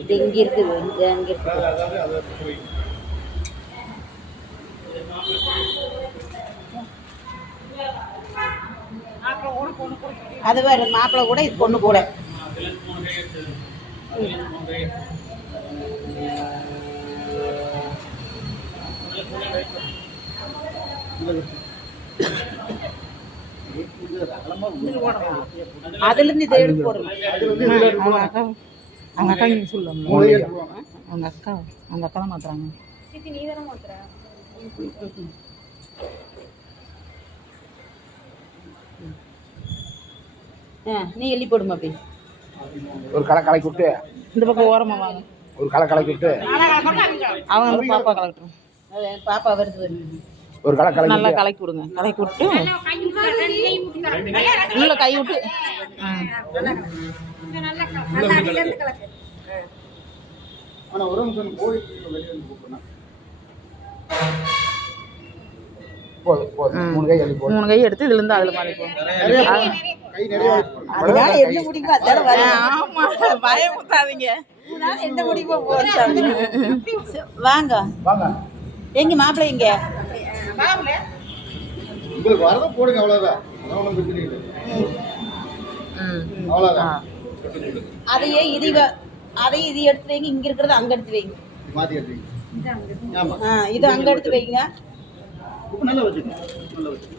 இது இங்க இருக்குது, இங்க இருக்குது. அது வேறு மாப்பிள்ளை கூட, இது பொண்ணு கூட. அதுல இருந்து இதை எடுத்து போடணும். அவங்க அக்கா இங்கே சொல்லுவாங்க. அவங்க அக்கா தான் மாத்துறாங்க. நீ தானே மாத்துற? நீ எள்ளி போடுமா அப்படி ஒரு கலக்கி விட்டு இந்த பக்கம் ஓரமா வாங்க. ஒரு கலக்கி விட்டு அவங்க வந்து பாப்பா கலக்கட்டும். பாப்பா வருது. ஒரு கலக்கி நல்லா கலக்கி விடுங்க. கலக்கி விட்டு உள்ள கை விட்டு மூணு கை எடுத்து இதுல இருந்து அதுல மாதிரி என்ன முடியுமோ அதான வரும். ஆமா, பயமுத்தாதீங்க. என்ன முடியுமோ வாங்க வாங்க. எங்க மாப்பிள்ளை எங்க? உங்களுக்கு வரத போடுங்க, அவ்வளவுதான். அவ்வளவுதான். அதையே இது எடுத்து வைங்க. இங்க இருக்கிறது அங்க எடுத்து வைங்க. மாத்தி எடுத்துங்க. இது அங்க எடுத்து வைங்க. நல்லா வச்சுக்கோங்க. நல்லா வச்சுக்கோங்க.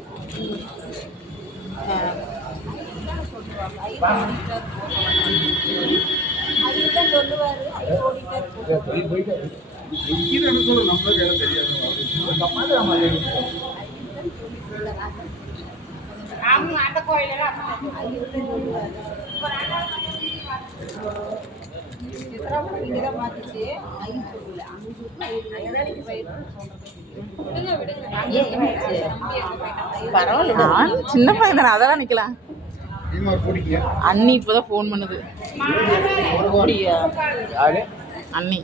பரவாயில்ல, சின்ன பையன் தானே, அதெல்லாம் நிக்கலாம். அண்ணி இப்பதான் போன் பண்ணுது. அண்ணி